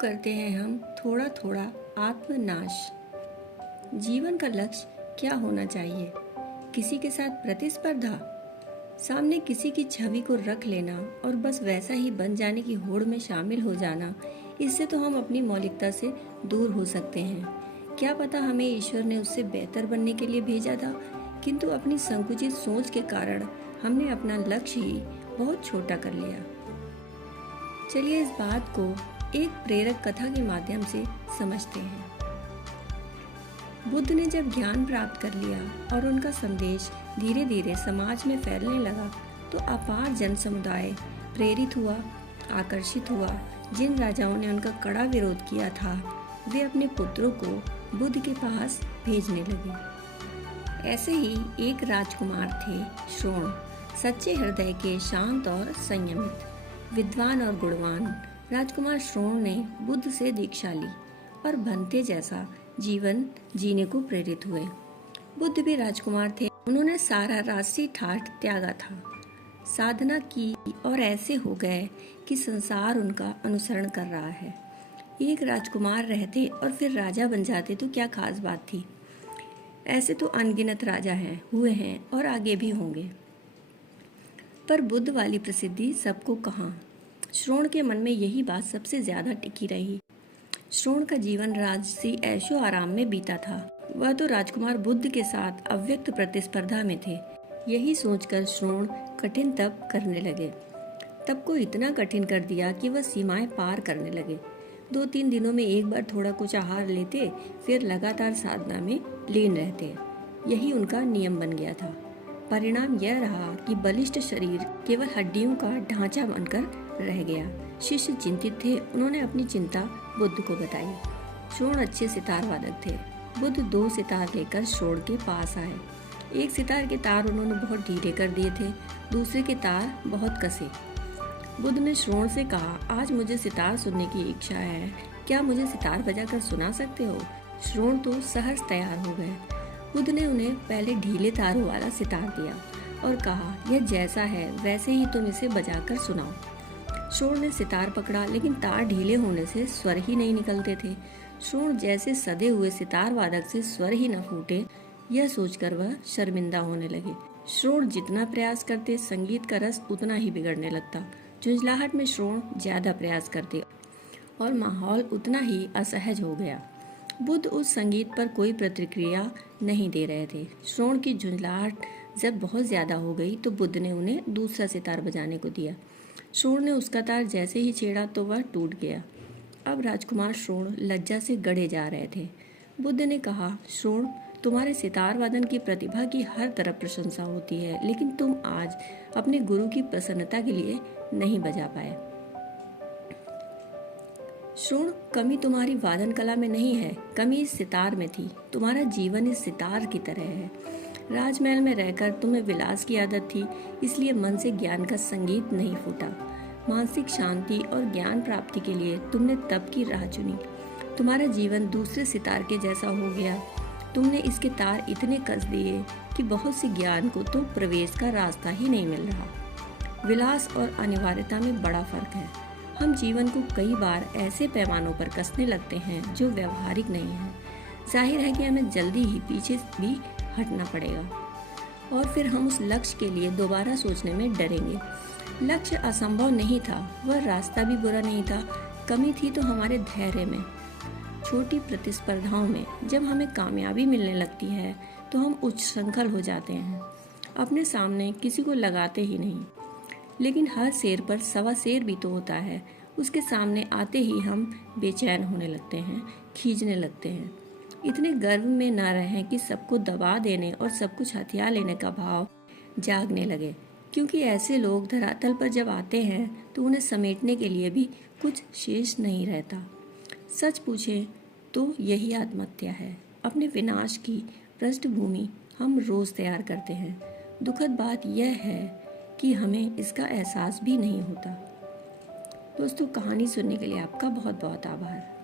करते हैं हम थोड़ा थोड़ा आत्मनाश। जीवन का लक्ष्य क्या होना चाहिए? किसी के साथ प्रतिस्पर्धा, सामने किसी की छवि को रख लेना और बस वैसा ही बन जाने की होड़ में शामिल हो जाना, इससे तो हम अपनी मौलिकता से दूर हो सकते हैं। क्या पता हमें ईश्वर ने उससे बेहतर बनने के लिए भेजा था, किंतु अपनी संकुचित सोच के कारण हमने अपना लक्ष्य ही बहुत छोटा कर लिया। चलिए इस बात को एक प्रेरक कथा के माध्यम से समझते हैं। बुद्ध ने जब ज्ञान प्राप्त कर लिया और उनका संदेश धीरे धीरे समाज में फैलने लगा, तो अपार जन समुदाय प्रेरित हुआ, आकर्षित हुआ। जिन राजाओं ने उनका कड़ा विरोध किया था, वे अपने पुत्रों को बुद्ध के पास भेजने लगे। ऐसे ही एक राजकुमार थे, श्रोण, सच्चे हृदय के, शांत और संयमित, विद्वान और गुणवान। राजकुमार श्रोण ने बुद्ध से दीक्षा ली और बनते जैसा जीवन जीने को प्रेरित हुए। बुद्ध भी राजकुमार थे। उन्होंने सारा राजसी ठाठ त्यागा था, साधना की और ऐसे हो गए कि संसार उनका अनुसरण कर रहा है। एक राजकुमार रहते और फिर राजा बन जाते तो क्या खास बात थी। ऐसे तो अनगिनत राजा हुए हैं और आगे भी होंगे, पर बुद्ध वाली प्रसिद्धि सबको कहाँ। श्रोण के मन में यही बात सबसे ज्यादा टिकी रही। श्रोण का जीवन राजसी ऐशो आराम में बीता था। वह तो राजकुमार बुद्ध के साथ अव्यक्त प्रतिस्पर्धा में थे। यही सोचकर श्रोण कठिन तप करने लगे। तप को इतना कठिन कर दिया कि वह सीमाएं पार करने लगे। 2-3 दिनों में एक बार थोड़ा कुछ आहार लेते, फिर लगातार साधना में लीन रहते। यही उनका नियम बन गया था। परिणाम यह रहा कि बलिष्ठ शरीर केवल हड्डियों का ढांचा बनकर रह गया। शिष्य चिंतित थे। उन्होंने अपनी चिंता बुद्ध को बताई। श्रोण अच्छे सितार वादक थे। बुद्ध 2 सितार लेकर श्रोण के पास आए। एक सितार के तार उन्होंने बहुत ढीले कर दिए थे, दूसरे के तार बहुत कसे। बुद्ध ने श्रोण से कहा, आज मुझे सितार सुनने की इच्छा है, क्या मुझे सितार बजाकर सुना सकते हो? श्रोण तो सहर्ष तैयार हो गए। बुद्ध ने उन्हें पहले ढीले तारों वाला सितार दिया और कहा, यह जैसा है वैसे ही तुम इसे बजाकर सुनाओ। श्रोण ने सितार पकड़ा, लेकिन तार ढीले होने से स्वर ही नहीं निकलते थे। श्रोण जैसे सदे हुए सितार वादक से स्वर ही न फूटे, यह सोचकर वह शर्मिंदा होने लगे। श्रोण जितना प्रयास करते, संगीत का रस उतना ही बिगड़ने लगता। झुंझलाहट में श्रोण ज्यादा प्रयास करते और माहौल उतना ही असहज हो गया। बुद्ध उस संगीत पर कोई प्रतिक्रिया नहीं दे रहे थे। श्रोण की झुंझलाहट जब बहुत ज्यादा हो गई तो बुद्ध ने उन्हें दूसरा सितार बजाने को दिया। श्रोण ने उसका तार जैसे ही छेड़ा तो वह टूट गया। अब राजकुमार श्रोण लज्जा से गड़े जा रहे थे। बुद्ध ने कहा, श्रोण, तुम्हारे सितार वादन की प्रतिभा की हर तरफ प्रशंसा होती है, लेकिन तुम आज अपने गुरु की प्रसन्नता के लिए नहीं बजा पाए। श्रोण, कमी तुम्हारी वादन कला में नहीं है, कमी इस सितार में थी। तुम्हारा जीवन इस सितार की तरह है। राजमहल में रहकर तुम्हें विलास की आदत थी, इसलिए मन से ज्ञान का संगीत नहीं फूटा। मानसिक शांति और ज्ञान प्राप्ति के लिए तुमने तप की राह चुनी। तुम्हारा जीवन दूसरे सितार के जैसा हो गया। तुमने इसके तार इतने कस दिए कि बहुत से ज्ञान को तो प्रवेश का रास्ता ही नहीं मिल रहा। विलास और अनिवार्यता में बड़ा फर्क है। हम जीवन को कई बार ऐसे पैमानों पर कसने लगते हैं जो व्यवहारिक नहीं है। जाहिर है कि हमें जल्दी ही पीछे भी हटना पड़ेगा और फिर हम उस लक्ष्य के लिए दोबारा सोचने में डरेंगे। लक्ष्य असंभव नहीं था, वह रास्ता भी बुरा नहीं था। कमी थी तो हमारे धैर्य में। छोटी प्रतिस्पर्धाओं में जब हमें कामयाबी मिलने लगती है तो हम उच्च श्रृंखल हो जाते हैं, अपने सामने किसी को लगाते ही नहीं। लेकिन हर शेर पर सवा शेर भी तो होता है। उसके सामने आते ही हम बेचैन होने लगते हैं, खींचने लगते हैं। इतने गर्व में न रहें कि सबको दबा देने और सब कुछ हथिया लेने का भाव जागने लगे, क्योंकि ऐसे लोग धरातल पर जब आते हैं तो उन्हें समेटने के लिए भी कुछ शेष नहीं रहता। सच पूछें तो यही आत्महत्या है। अपने विनाश की पृष्ठभूमि हम रोज तैयार करते हैं। दुखद बात यह है कि हमें इसका एहसास भी नहीं होता। दोस्तों, कहानी सुनने के लिए आपका बहुत बहुत आभार।